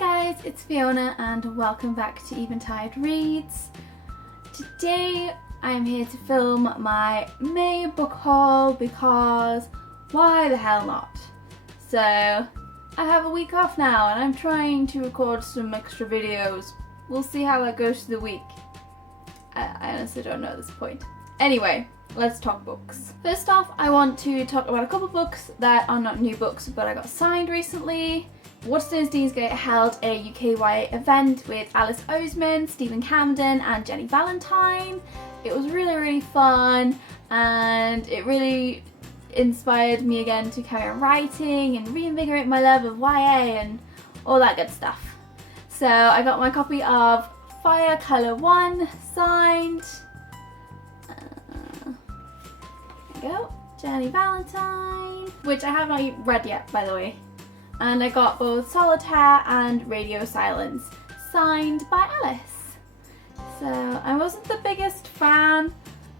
guys, it's Fiona and welcome back to Eventide Reads. Today I'm here to film my May book haul because why the hell not? So I have a week off now and I'm trying to record some extra videos. We'll see how that goes through the week. I honestly don't know at this point. Anyway, let's talk books. First off, I want to talk about a couple books that are not new books but I got signed recently. Waterstones Deansgate held a UKYA event with Alice Oseman, Stephen Camden and Jenny Valentine. It was really fun and it really inspired me again to carry on writing and reinvigorate my love of YA and all that good stuff. So I got my copy of Fire Colour 1 signed. There we go, Jenny Valentine, which I have not read yet, by the way. And I got both Solitaire and Radio Silence signed by Alice. So I wasn't the biggest fan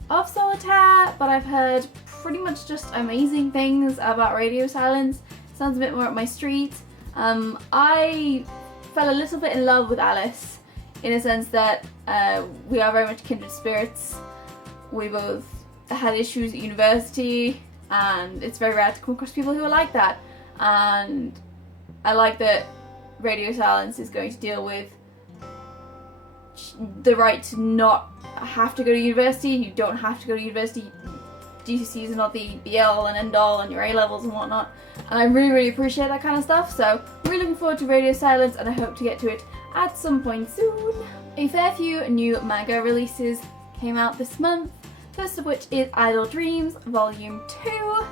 of Solitaire, but I've heard pretty much just amazing things about Radio Silence. Sounds a bit more up my street. I fell a little bit in love with Alice in a sense that we are very much kindred spirits. We both had issues at university and it's very rare to come across people who are like that. And I like that Radio Silence is going to deal with the right to not have to go to university. You don't have to go to university. GCSEs are not the be-all and end-all on your A-levels and whatnot. And I really appreciate that kind of stuff. So I'm really looking forward to Radio Silence and I hope to get to it at some point soon. A fair few new manga releases came out this month. First of which is Idle Dreams Volume 2.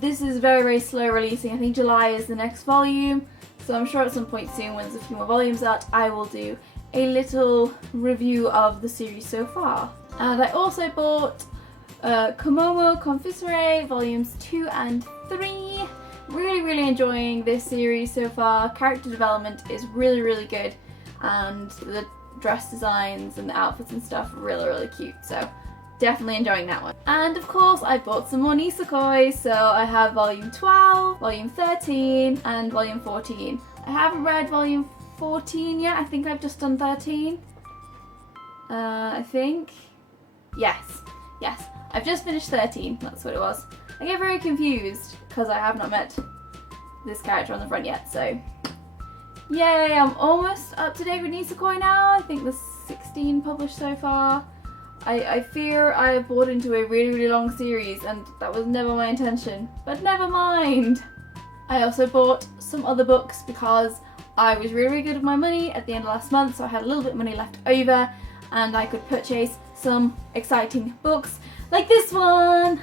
This is very slow releasing. I think July is the next volume, so I'm sure at some point soon when there's a few more volumes out I will do a little review of the series so far. And I also bought Komomo Confisere Volumes 2 and 3. Really enjoying this series so far. Character development is really good and the dress designs and the outfits and stuff really cute, so definitely enjoying that one. And of course I bought some more Nisekoi, so I have volume 12, volume 13 and volume 14. I haven't read volume 14 yet, I think I've just done 13. I think. Yes, I've just finished 13, that's what it was. I get very confused because I have not met this character on the front yet, so yay, I'm almost up to date with Nisekoi now. I think there's 16 published so far. I fear I have bought into a really long series and that was never my intention, but never mind. I also bought some other books because I was really good with my money at the end of last month, so I had a little bit of money left over and I could purchase some exciting books like this one.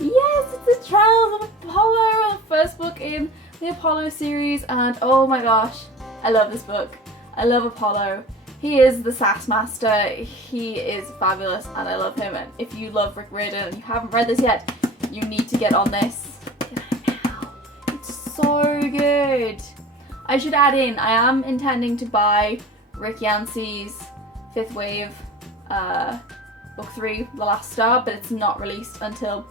Yes, it's the Trials of Apollo, the first book in the Apollo series, and oh my gosh, I love this book. I love Apollo. He is the sass master, he is fabulous and I love him, and if you love Rick Riordan and you haven't read this yet, you need to get on this. Get on it now. It's so good. I should add in, I am intending to buy Rick Yancey's Fifth Wave book 3, The Last Star, but it's not released until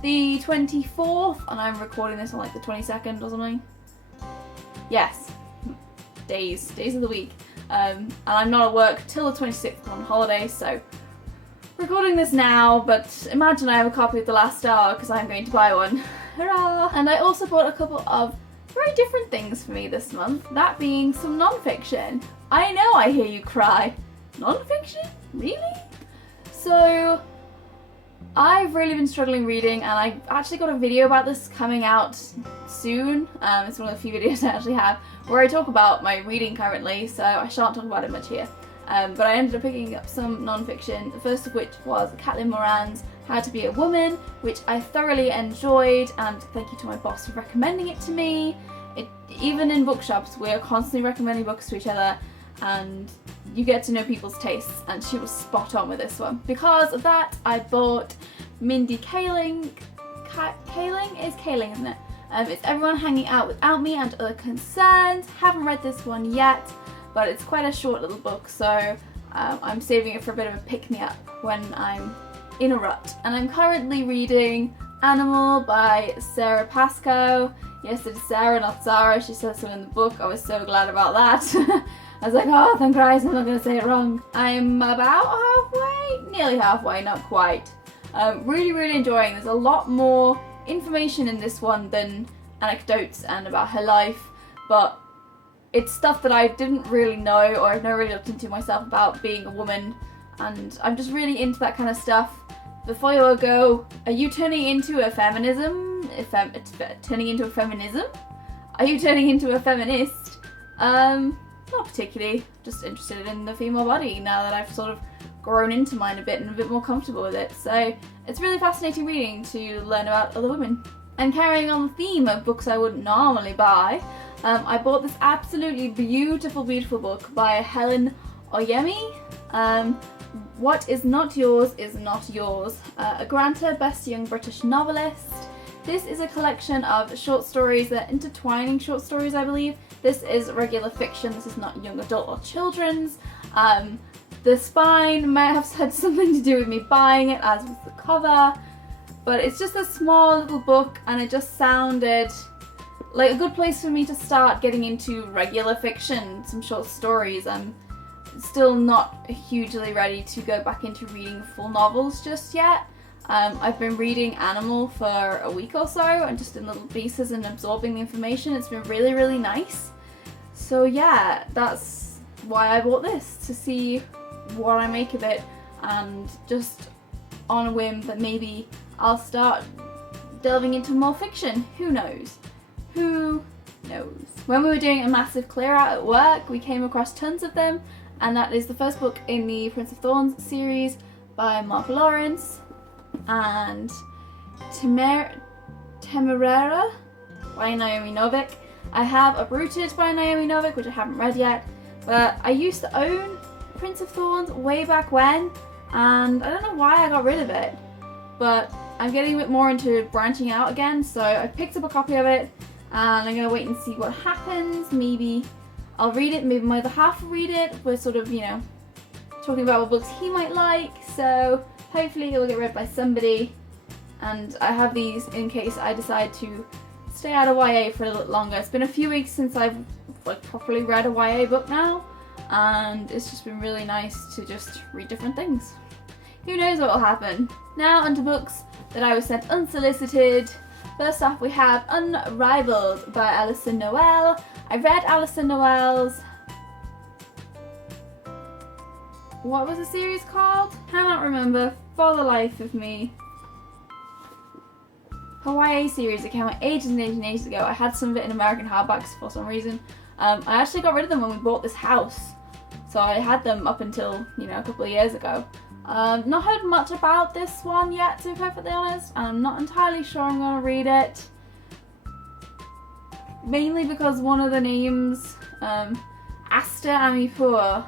the 24th and I'm recording this on like the 22nd or something. Yes, days of the week. And I'm not at work till the 26th, I'm on holiday, so recording this now, but imagine I have a copy of The Last Star because I'm going to buy one. Hurrah! And I also bought a couple of very different things for me this month, that being some non-fiction. I know, I hear you cry. Non-fiction? Really? So I've really been struggling reading and I actually got a video about this coming out soon. It's one of the few videos I actually have where I talk about my reading currently, so I shan't talk about it much here. But I ended up picking up some non-fiction, the first of which was Caitlin Moran's How to Be a Woman, which I thoroughly enjoyed, and thank you to my boss for recommending it to me. Even in bookshops, we're constantly recommending books to each other and you get to know people's tastes, and she was spot on with this one. Because of that, I bought Mindy Kaling. Kaling? It's Kaling, isn't it? It's Everyone Hanging Out Without Me and Other Concerns. Haven't read this one yet, but it's quite a short little book, so I'm saving it for a bit of a pick-me-up when I'm in a rut. And I'm currently reading Animal by Sarah Pascoe. Yes, it's Sarah, not Sarah. She says so in the book. I was so glad about that. I was like, oh, thank Christ, I'm not going to say it wrong. I'm about halfway, nearly halfway, not quite. Really, really enjoying. There's a lot more information in this one than anecdotes and about her life, but it's stuff that I didn't really know or I've never really looked into myself about being a woman, and I'm just really into that kind of stuff. Before you go, are you turning into a feminism? Turning into a feminism? Are you turning into a feminist? Not particularly. Just interested in the female body now that I've sort of grown into mine a bit and a bit more comfortable with it. So it's really fascinating reading to learn about other women. And carrying on the theme of books I wouldn't normally buy, I bought this absolutely beautiful, beautiful book by Helen Oyemi. What is Not Yours is Not Yours. A Granta Best Young British Novelist. This is a collection of short stories. They're intertwining short stories, I believe. This is regular fiction. This is not young adult or children's. The spine might have had something to do with me buying it, as with the cover. But it's just a small little book, and it just sounded like a good place for me to start getting into regular fiction, some short stories. I'm still not hugely ready to go back into reading full novels just yet. I've been reading Animal for a week or so, and just in little pieces and absorbing the information. It's been really, really nice. So yeah, that's why I bought this, to see what I make of it, and just on a whim that maybe I'll start delving into more fiction. Who knows? Who knows? When we were doing a massive clear out at work, we came across tons of them, and that is the first book in the Prince of Thorns series by Mark Lawrence, and Temeraire by Naomi Novik. I have Uprooted by Naomi Novik, which I haven't read yet, but I used to own Prince of Thorns way back when, and I don't know why I got rid of it, but I'm getting a bit more into branching out again, so I picked up a copy of it, and I'm going to wait and see what happens. Maybe I'll read it, maybe my other half will read it. We're sort of, talking about what books he might like, so hopefully it will get read by somebody, and I have these in case I decide to stay out of YA for a little longer. It's been a few weeks since I've properly read a YA book now, and it's just been really nice to just read different things. Who knows what will happen. Now onto books that I was sent unsolicited. First off, we have Unrivaled by Alison Noel. I read Alison Noel's... what was the series called? Cannot remember for the life of me. Her YA series that came out ages and ages and ages ago. I had some of it in American hardbacks for some reason. I actually got rid of them when we bought this house. So I had them up until, a couple of years ago. Not heard much about this one yet, to be perfectly honest. I'm not entirely sure I'm going to read it. Mainly because one of the names, Asta Amirpour.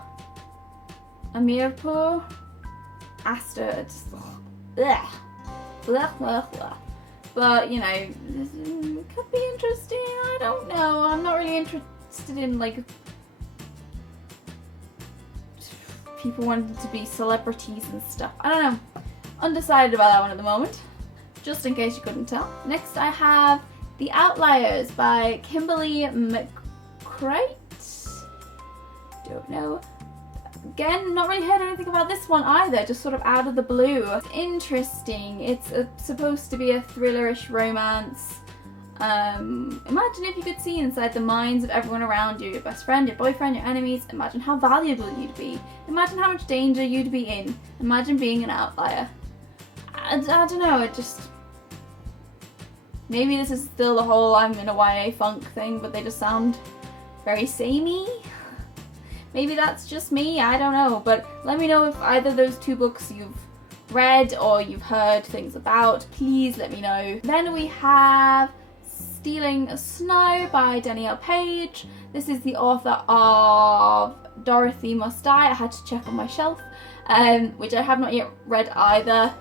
Asta, just, bleh. Bleh, bleh, bleh. But, it could be interesting, I don't know. I'm not really interested in, people wanting to be celebrities and stuff. I don't know. Undecided about that one at the moment, just in case you couldn't tell. Next I have The Outliers by Kimberly McCreight. Don't know. Again, not really heard anything about this one either, just sort of out of the blue. It's interesting. It's supposed to be a thrillerish romance. Imagine if you could see inside the minds of everyone around you, your best friend, your boyfriend, your enemies. Imagine how valuable you'd be. Imagine how much danger you'd be in. Imagine being an outlier. I don't know, it just... maybe this is still the whole I'm in a YA funk thing, but they just sound very samey. Maybe that's just me, I don't know, but let me know if either of those two books you've read or you've heard things about. Please let me know. Then we have Stealing Snow by Danielle Page. This is the author of Dorothy Must Die. I had to check on my shelf, which I have not yet read either.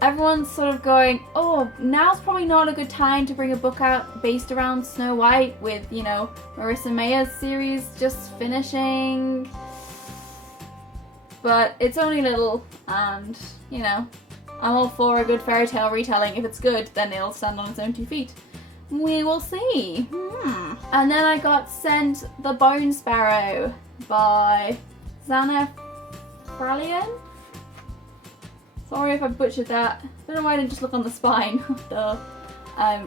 Everyone's sort of going, oh, now's probably not a good time to bring a book out based around Snow White with, Marissa Mayer's series just finishing. But it's only little, and, I'm all for a good fairy tale retelling. If it's good, then it'll stand on its own 2 feet. We will see. And then I got sent The Bone Sparrow by Zana Fralian. Sorry if I butchered that. Don't know why I didn't just look on the spine. Duh.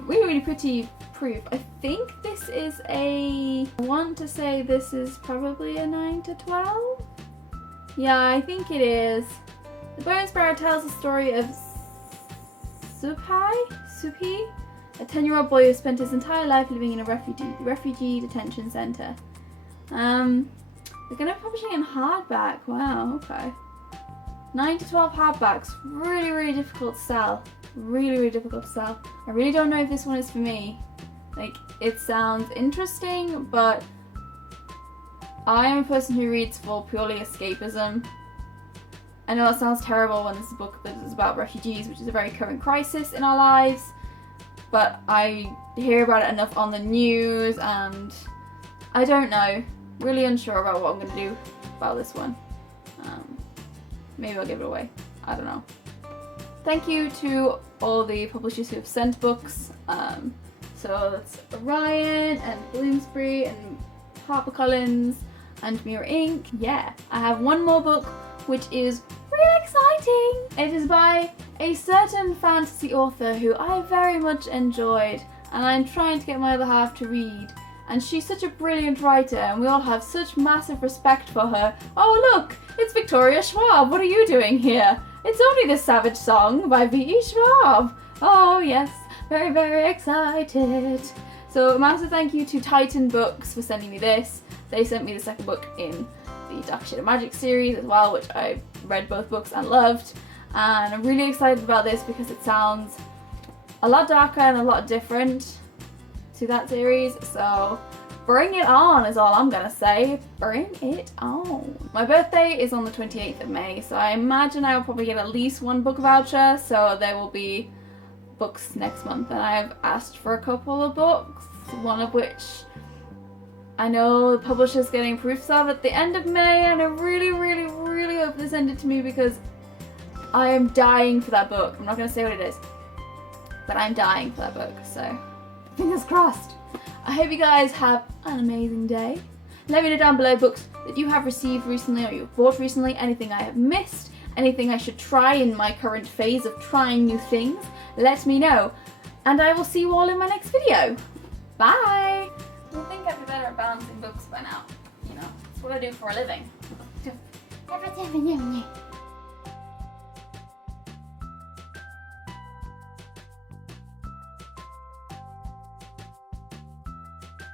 Really, really pretty proof. I think this is I want to say this is probably a 9 to 12. Yeah, I think it is. The Bone Sparrow tells the story of Supi, a 10-year-old boy who spent his entire life living in a refugee detention center. They're gonna be publishing in hardback. Wow, okay. 9 to 12 hardbacks. Really, really difficult to sell. Really, really difficult to sell. I really don't know if this one is for me. Like, it sounds interesting, but I am a person who reads for purely escapism. I know that sounds terrible when this is a book that is about refugees, which is a very current crisis in our lives, but I hear about it enough on the news and I don't know. Really unsure about what I'm going to do about this one. Maybe I'll give it away. I don't know. Thank you to all the publishers who have sent books. So that's Orion and Bloomsbury and HarperCollins and Mirror Inc. Yeah, I have one more book which is really exciting. It is by a certain fantasy author who I very much enjoyed and I'm trying to get my other half to read. And she's such a brilliant writer and we all have such massive respect for her. Oh look, it's Victoria Schwab. What are you doing here? It's only The Savage Song by V.E. Schwab. Oh yes, very, very excited. So a massive thank you to Titan Books for sending me this. They sent me the second book in the Dark Shade of Magic series as well, which I read both books and loved. And I'm really excited about this because it sounds a lot darker and a lot different to that series. So bring it on is all I'm gonna say. Bring it on. My birthday is on the 28th of May, so I imagine I will probably get at least one book voucher, so there will be books next month. And I have asked for a couple of books, one of which I know the publisher's getting proofs of at the end of May, and I really, really, really hope they send it to me because I am dying for that book. I'm not gonna say what it is, but I'm dying for that book, so fingers crossed. I hope you guys have an amazing day. Let me know down below books that you have received recently or you've bought recently, anything I have missed, anything I should try in my current phase of trying new things. Let me know. And I will see you all in my next video. Bye! I think I'd be better at balancing books by now. You know, it's what I do for a living.